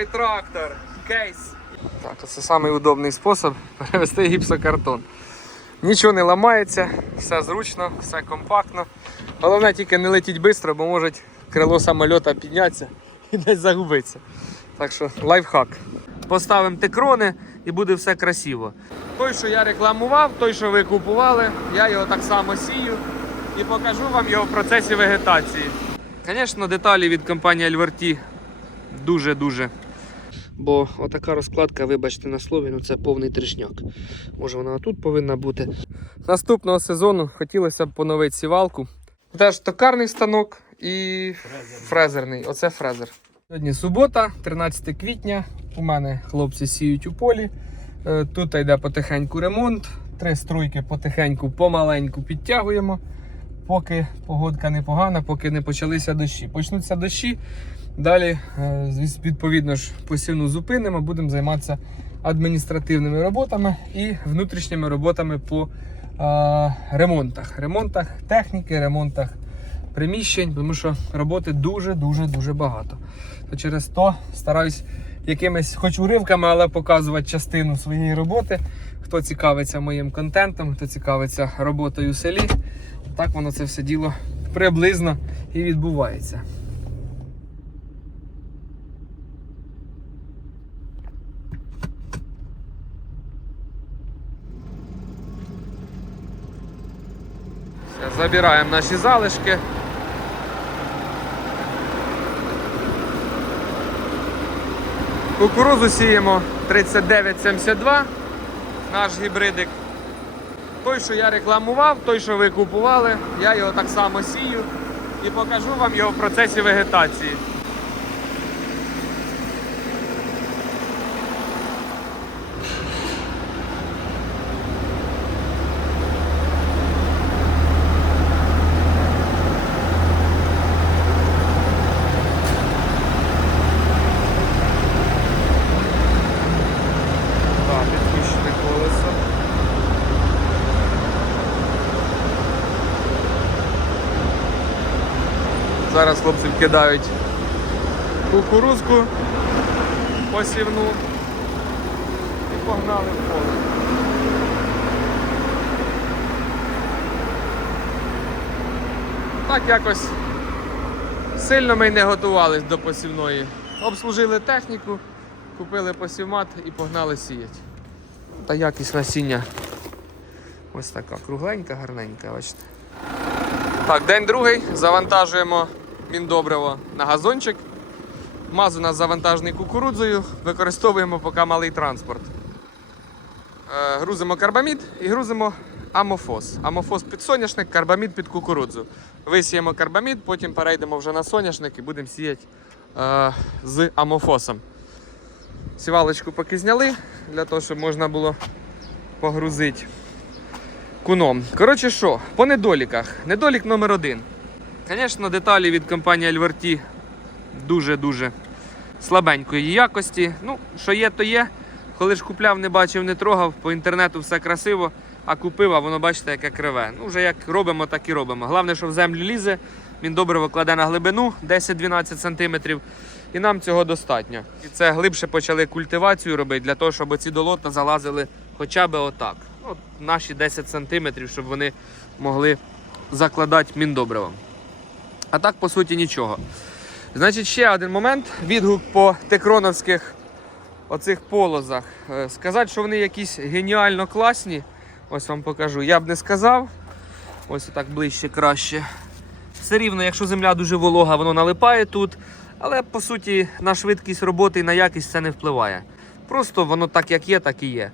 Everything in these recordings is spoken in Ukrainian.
Новий трактор. Кейс. Так, це самий удобний спосіб перевести гіпсокартон. Нічого не ламається, все зручно, все компактно. Головне тільки не летіть швидко, бо може крило самольота піднятися і десь загубитися. Так що лайфхак. Поставимо текрони і буде все красиво. Той, що я рекламував, той, що ви купували, я його так само сію і покажу вам його в процесі вегетації. Звісно, деталі від компанії Альверті дуже-дуже. Бо отака розкладка, вибачте на слові, ну це повний тришняк. Може вона тут повинна бути. Наступного сезону хотілося б поновити сівалку. Теж токарний станок і фрезерний. Оце фрезер. Сьогодні субота, 13 квітня. У мене хлопці сіють у полі. Е, Тут йде потихеньку ремонт. Три струйки потихеньку, помаленьку підтягуємо. Поки погодка непогана, поки не почалися дощі. Почнуться дощі. Далі, е, відповідно ж, посівну зупинимо, будемо займатися адміністративними роботами і внутрішніми роботами по е, ремонтах. Ремонтах техніки, ремонтах приміщень, тому що роботи дуже-дуже дуже багато. То через то стараюсь якимись, хоч уривками, але показувати частину своєї роботи. Хто цікавиться моїм контентом, хто цікавиться роботою в селі, так воно це все діло приблизно і відбувається. Забираємо наші залишки. Кукурузу сіємо 3972, наш гібридик. Той, що я рекламував, той, що ви купували, я його так само сію і покажу вам його в процесі вегетації. Зараз хлопці вкидають кукурузку посівну і погнали в поле. Так якось сильно ми не готувались до посівної. Обслужили техніку, купили посівмат і погнали сіяти. Та якість насіння ось така кругленька, гарненька, бачите. Так, день другий. Завантажуємо міндобриво на газончик. Маз у нас завантажений кукурудзою, використовуємо поки малий транспорт. Е, грузимо карбамід і грузимо амофос. Амофос під соняшник, карбамід під кукурудзу. Висіємо карбамід, потім перейдемо вже на соняшник і будемо сіяти е, з амофосом. Сівалочку поки зняли, для того, щоб можна було погрузити куном. Коротше що, по недоліках. Недолік номер один. Звісно, деталі від компанії Альверті дуже-дуже слабенької якості. Ну, що є, то є. Коли ж купляв, не бачив, не трогав, по інтернету все красиво, а купив, а воно бачите, яке криве. Ну, вже як робимо, так і робимо. Головне, що в землю лізе, він добре кладе на глибину 10-12 см. І нам цього достатньо. І це глибше почали культивацію робити для того, щоб ці долота залазили хоча б отак. Ну, от наші 10 см, щоб вони могли закладати міндобривом. А так, по суті, нічого. Значить, ще один момент. Відгук по текроновських оцих полозах. Е, Сказати, що вони якісь геніально класні. Ось вам покажу. Я б не сказав. Ось отак ближче краще. Все рівно, якщо земля дуже волога, воно налипає тут. Але по суті на швидкість роботи і на якість це не впливає. Просто воно так, як є, так і є.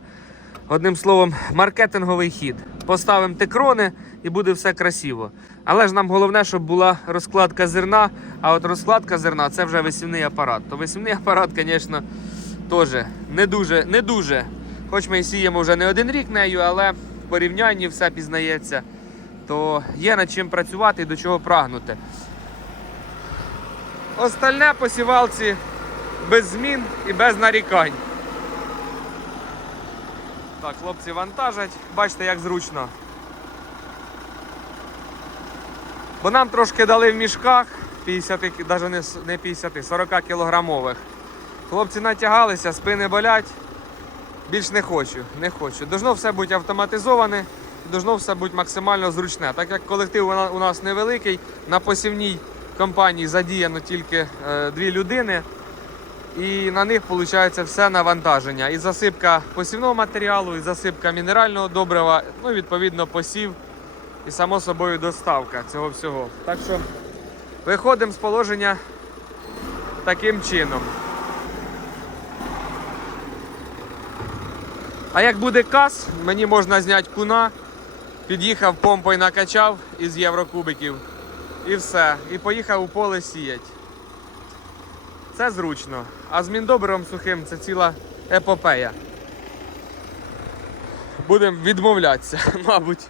Одним словом, маркетинговий хід. Поставимо текрони і буде все красиво. Але ж нам головне, щоб була розкладка зерна. А от розкладка зерна це вже висівний апарат. То висівний апарат, звісно, теж не дуже, не дуже. Хоч ми і сіємо вже не один рік нею, але в порівнянні все пізнається. То є над чим працювати і до чого прагнути. Остальне по сівалці без змін і без нарікань. Так, хлопці вантажать. Бачите, як зручно. Бо нам трошки дали в мішках 50, навіть не не 50, 40 кілограмових. Хлопці натягалися, спини болять. Більш не хочу, не хочу. Должно все бути автоматизоване, должно все бути максимально зручне. Так як колектив у у нас невеликий, на посівній компанії задіяно тільки е, дві людини, і на них виходить все навантаження. І засипка посівного матеріалу, і засипка мінерального добрива, ну відповідно посів, і само собою доставка цього всього. Так що виходимо з положення таким чином. А як буде кас, мені можна зняти куна, під'їхав помпою накачав із єврокубиків. І все. І поїхав у поле сіять. Це зручно. А з міндобром сухим це ціла епопея. Будемо відмовлятися, мабуть.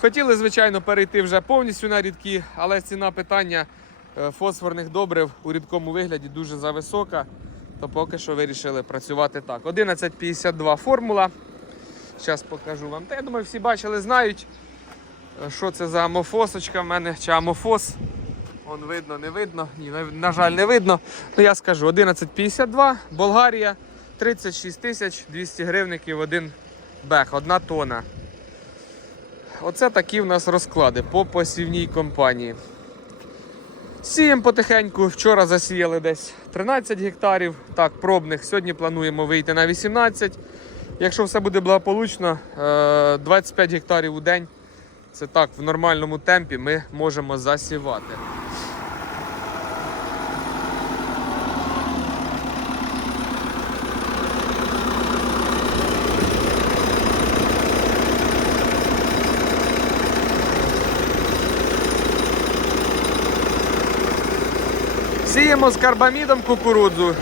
Хотіли, звичайно, перейти вже повністю на рідкі, але ціна питання е, фосфорних добрив у рідкому вигляді дуже зависока, то поки що вирішили працювати так. 1152 формула. Зараз покажу вам. Та я думаю, всі бачили, знають, е, що це за амофосочка в мене чи амофос. Вон видно, не видно. Ні, на, жаль, не видно. Ну я скажу 1152, Болгарія, 36 тисяч 200 гривників, один бех, одна тона. Оце такі в нас розклади по посівній компанії. Сіємо потихеньку. Вчора засіяли десь 13 гектарів. Так, пробних. Сьогодні плануємо вийти на 18. Якщо все буде благополучно, е, 25 гектарів у день. Це так, в нормальному темпі ми можемо засівати. Сіємо з карбамідом кукурудзу,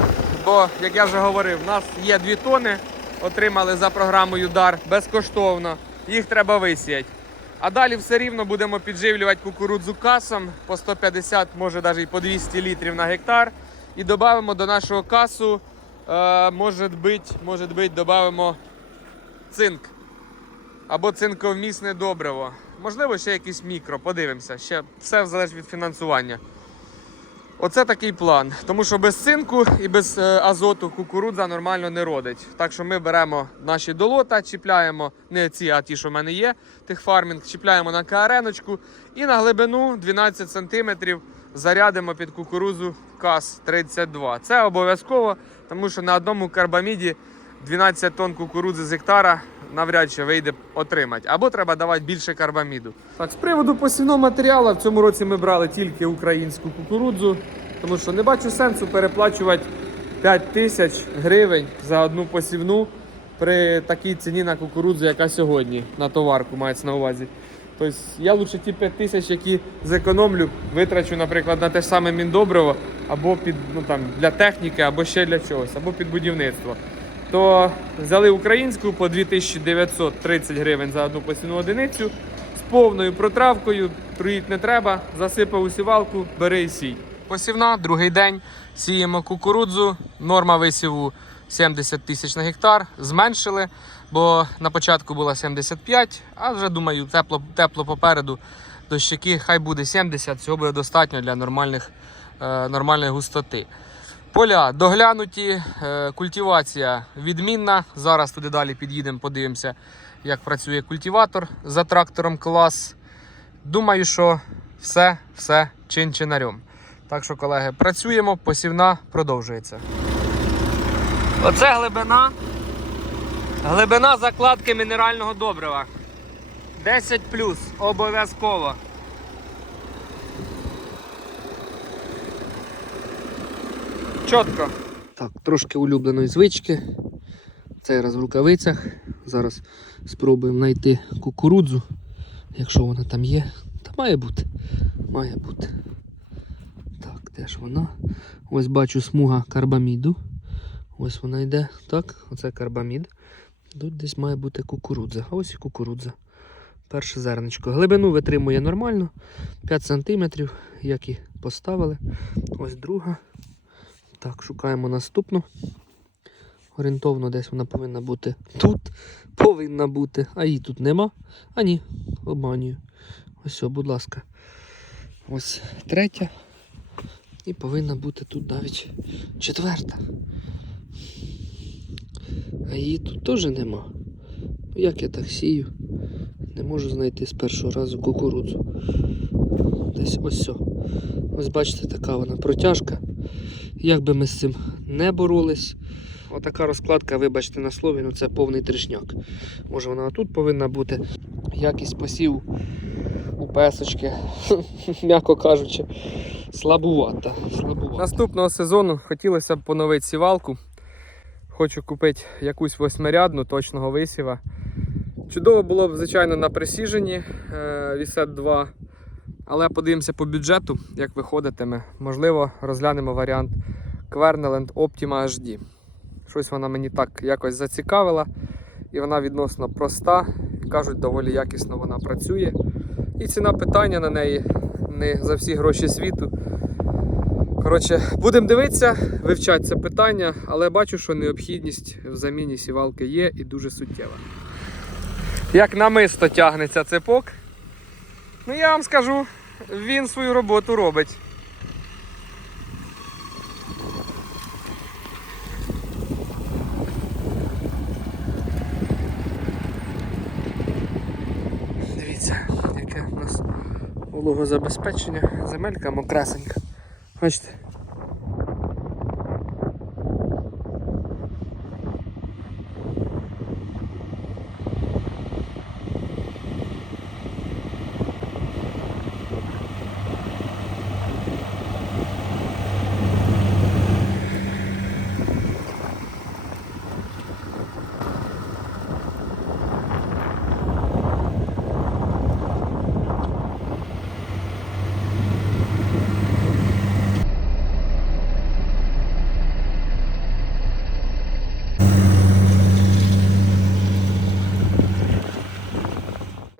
бо, як я вже говорив, в нас є 2 тони, отримали за програмою дар безкоштовно. Їх треба висіяти. А далі все рівно будемо підживлювати кукурудзу касом по 150, може навіть і по 200 літрів на гектар. І додамо до нашого касу, е, може бути, може бути, додамо цинк або цинковмісне добриво. Можливо, ще якийсь мікро, подивимося. Ще все залежить від фінансування. Оце такий план. Тому що без цинку і без е, азоту кукурудза нормально не родить. Так що ми беремо наші долота, чіпляємо не ці, а ті, що в мене є, тих фармінг, чіпляємо на КРНочку і на глибину 12 см зарядимо під кукурудзу КАС-32. Це обов'язково, тому що на одному карбаміді 12 тонн кукурудзи з гектара навряд чи вийде отримати. Або треба давати більше карбаміду. Так, з приводу посівного матеріалу в цьому році ми брали тільки українську кукурудзу, тому що не бачу сенсу переплачувати 5 тисяч гривень за одну посівну при такій ціні на кукурудзу, яка сьогодні на товарку мається на увазі. Тобто я лучше ті 5 тисяч, які зекономлю, витрачу, наприклад, на те ж саме міндобриво, або під ну там для техніки, або ще для чогось, або під будівництво. То взяли українську по 2930 гривень за одну посівну одиницю з повною протравкою, труїть не треба, засипав у сівалку, бери і сій. Посівна, другий день, сіємо кукурудзу, норма висіву 70 тисяч на гектар, зменшили, бо на початку було 75, а вже думаю, тепло, тепло попереду дощики, хай буде 70, цього буде достатньо для нормальних, е, нормальної густоти. Поля доглянуті, е, культивація відмінна. Зараз туди далі під'їдемо, подивимося, як працює культиватор за трактором клас. Думаю, що все, все чин-чинарем. Так що, колеги, працюємо, посівна продовжується. Оце глибина. Глибина закладки мінерального добрива. 10 плюс, обов'язково. Чітко. Так, трошки улюбленої звички. Цей раз в рукавицях. Зараз спробуємо знайти кукурудзу. Якщо вона там є, та має бути. Має бути. Так, де ж вона? Ось бачу смуга карбаміду. Ось вона йде. Так, оце карбамід. Тут десь має бути кукурудза. А ось і кукурудза. Перше зерничко. Глибину витримує нормально. 5 см, як і поставили. Ось друга. Так, шукаємо наступну. Орієнтовно десь вона повинна бути тут. Повинна бути. А її тут нема. А ні, обманюю. Ось, о, будь ласка. Ось третя. І повинна бути тут навіть четверта. А її тут теж нема. Як я так сію? Не можу знайти з першого разу кукурудзу. Десь ось. Ось бачите, така вона протяжка. Як би ми з цим не боролись. Отака розкладка, вибачте на слові, ну це повний тришняк. Може вона тут повинна бути. Якість посів у песочки, м'яко кажучи, слабувата. слабувата. Наступного сезону хотілося б поновити сівалку. Хочу купити якусь восьмирядну точного висіва. Чудово було б, звичайно, на присіженні е, Вісет 2. Але подивимося по бюджету, як виходитиме. Можливо, розглянемо варіант Kverneland Optima HD. Щось вона мені так якось зацікавила. І вона відносно проста. Кажуть, доволі якісно вона працює. І ціна питання на неї не за всі гроші світу. Коротше, будемо дивитися, вивчати це питання, але бачу, що необхідність в заміні сівалки є і дуже суттєва. Як намисто тягнеться цепок. Ну я вам скажу, він свою роботу робить. Дивіться, яке у нас вологозабезпечення, земелька мокрасенька. Бачите?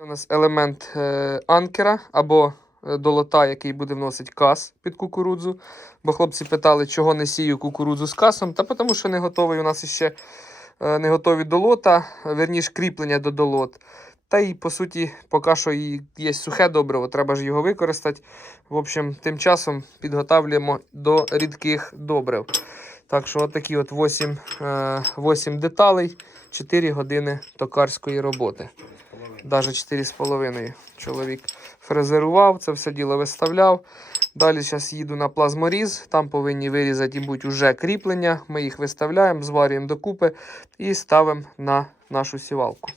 У нас елемент е, анкера або е, долота, який буде вносити кас під кукурудзу. Бо хлопці питали, чого не сію кукурудзу з касом. Та тому що не готовий у нас ще е, не готові долота, верніше кріплення до долот. Та й по суті, поки що і є сухе добриво, треба ж його використати. В общем, тим часом підготавлюємо до рідких добрив. Так що, от такі от 8, е, 8 деталей, 4 години токарської роботи. Навіть 4,5 чоловік фрезерував, це все діло виставляв. Далі зараз їду на плазморіз, там повинні вирізати будь уже кріплення. Ми їх виставляємо, зварюємо докупи і ставимо на нашу сівалку.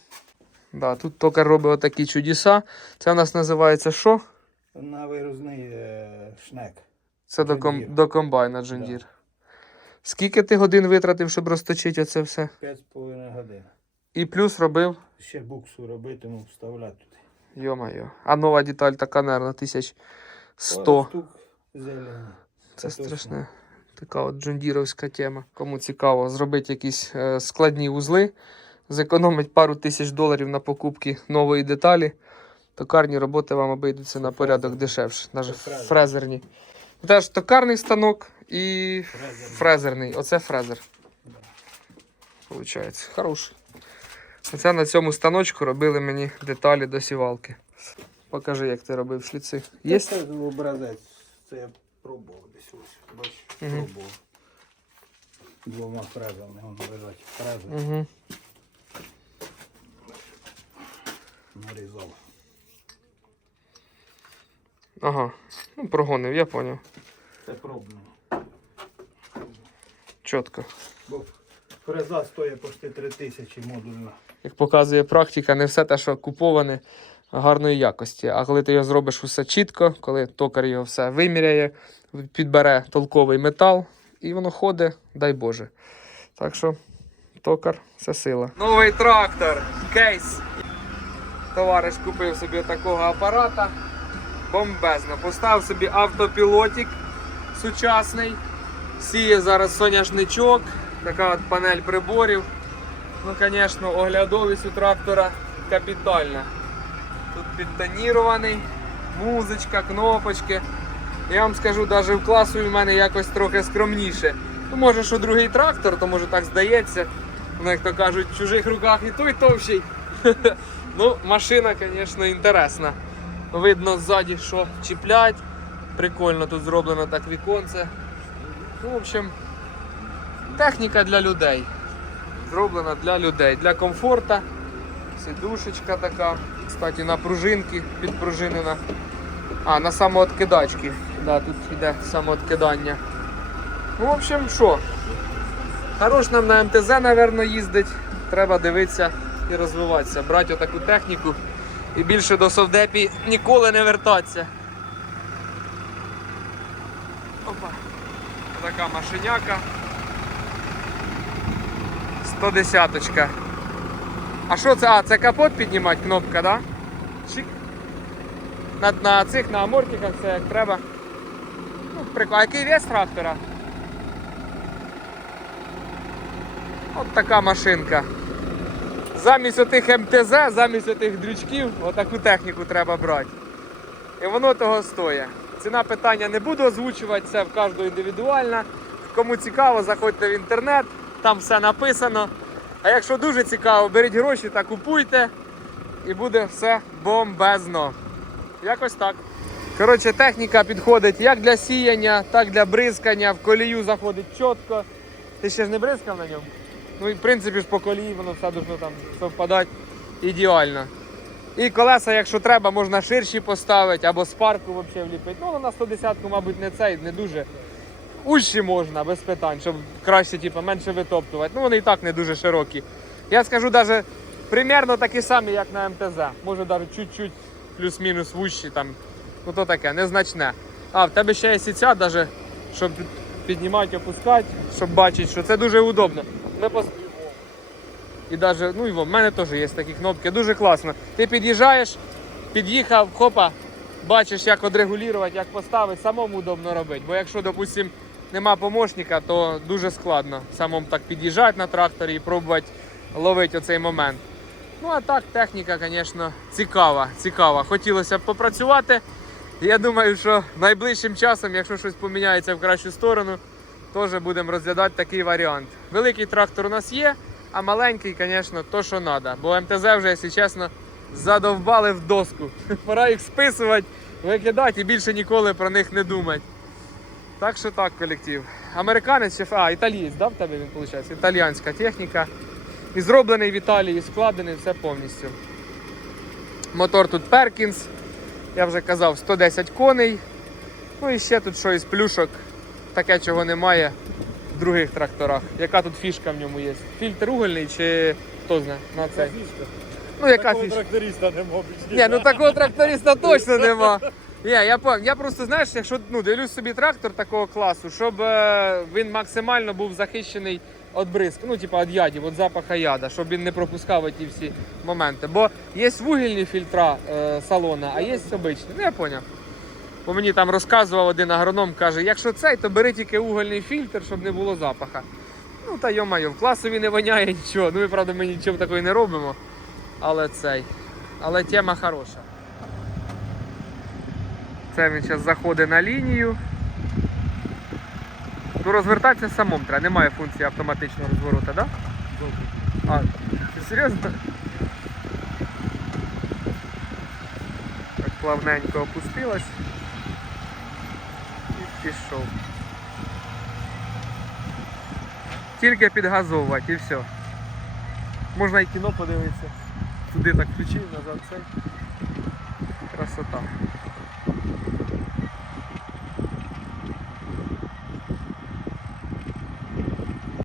Да, тут токар робить отакі чудеса. Це у нас називається що? На вирізний е, шнек. Це до, ком... До комбайна John Deere. Скільки ти годин витратив, щоб розточити оце все? 5,5 годин. І плюс робив. Ще буксу робитиму, вставляти туди. Йо-моє. А нова деталь така, наверное, 1100. Пару штук. Це страшне. Така от джундіровська тема. Кому цікаво зробити якісь е, складні узли, зекономить пару тисяч доларів на покупки нової деталі. Токарні роботи вам обійдуться на порядок дешевше, навіть фрезерні. Теж токарний станок і Фрезерний. фрезерний. Оце фрезер. Получається. Хороший. Оце на цьому станочку робили мені деталі до сівалки. Покажи, як ти робив шліци. Є? Це образець. Це я пробував десь ось. Бачиш, Мгм. пробував. Двома фрезами воно лежать. Фрези Угу. нарізав. Ага. Ну, прогонив, я поняв. Це пробне. Чітко. Бо фреза стоїть почти 3 тисячі модульна. Як показує практика, не все те, що куповане, гарної якості. А коли ти його зробиш усе чітко, коли токар його все виміряє, підбере толковий метал, і воно ходить, дай Боже. Так що, токар це сила. Новий трактор, кейс. Товариш купив собі такого апарата. Бомбезно. Поставив собі автопілотик сучасний. Сіє зараз соняшничок, така от панель приборів. Ну, звісно, оглядовість у трактора капітальна. Тут підтонірований, музичка, кнопочки. Я вам скажу, навіть в класу в мене якось трохи скромніше. Ну, може, що другий трактор, то може так здається. Ну, як то кажуть, в чужих руках і той товщий. Ну, машина, звісно, інтересна. Видно ззаді, що чіплять. Прикольно тут зроблено так віконце. Ну, в общем, Техніка для людей. Зроблена для людей, для комфорту. Сидушечка така. Кстати, на пружинки підпружинена. А, на самооткидачки. Да, тут йде самооткидання. Ну, в общем, що? Хорош нам на МТЗ, напевно, їздить. Треба дивитися і розвиватися. Брати отаку техніку і більше до совдепі ніколи не вертатися. Опа. Така машиняка. 110-очка. А що це? А, це капот піднімати кнопка, да? Чик. На, на цих, на амортиках все як треба. Ну, прикольно. А який вес трактора? От така машинка. Замість отих МТЗ, замість отих дрючків, отаку техніку треба брати. І воно того стоїть. Ціна питання не буду озвучувати, це в кожного індивідуально. Кому цікаво, заходьте в інтернет, там все написано. А якщо дуже цікаво, беріть гроші та купуйте. І буде все бомбезно. Якось так. Коротше, техніка підходить як для сіяння, так для бризкання. В колію заходить чітко. Ти ще ж не бризкав на ньому? Ну і в принципі ж по колії воно все должно там совпадати ідеально. І колеса, якщо треба, можна ширші поставити або спарку взагалі вліпити. Ну, на 110-ку, мабуть, не цей, не дуже. Ущі можна, без питань, щоб краще, типу, менше витоптувати. Ну, вони і так не дуже широкі. Я скажу навіть примерно такі самі, як на МТЗ. Може навіть чуть-чуть плюс-мінус вущі там. Ну то таке, незначне. А, в тебе ще є сіця, навіть, щоб піднімати, опускати, щоб бачити, що це дуже удобно. Ми пос... І даже, ну і в мене теж є такі кнопки, дуже класно. Ти під'їжджаєш, під'їхав, хопа, бачиш, як одрегулювати, як поставити, самому удобно робити. Бо якщо, допустим, нема помощника, то дуже складно самому так під'їжджати на тракторі і пробувати ловити оцей момент. Ну а так, техніка, звісно, цікава, цікава. Хотілося б попрацювати. Я думаю, що найближчим часом, якщо щось поміняється в кращу сторону, теж будемо розглядати такий варіант. Великий трактор у нас є, а маленький, звісно, то, що треба. Бо МТЗ вже, якщо чесно, задовбали в доску. Пора їх списувати, викидати і більше ніколи про них не думати. Так що так, колектив. Американець а, італієць, да, в тебе він виходить? Італіянська техніка. І зроблений в Італії, і складений все повністю. Мотор тут Perkins, я вже казав, 110 коней. Ну і ще тут що із плюшок, таке чого немає в других тракторах. Яка тут фішка в ньому є? Фільтр угольний чи хто знає на цей? Ну яка Такого фішка? тракториста не мабуть. Ні, ну такого тракториста точно нема. Я пам'ятаю. Я просто знаєш, якщо ну, дивлюсь собі трактор такого класу, щоб е, він максимально був захищений від бризк, ну, типа від ядів, від запаха яда, щоб він не пропускав ті всі моменти. Бо є вугільні фільтра е, салона, а є обичні. Ну я зрозумів. Бо мені там розказував один агроном, каже, якщо цей, то бери тільки угольний фільтр, щоб не було запаха. Ну та йо-майо, в класові не воняє нічого. Ну ми правда ми нічого такого не робимо. Але цей. Але тема хороша. Це він зараз заходить на лінію. Ну розвертатися самому треба, немає функції автоматичного розворота, так? Да? А, ти серйозно? Так плавненько опустилась. І пішов. Тільки підгазовувати і все. Можна і кіно подивитися. Туди так включив, назад цей. Красота.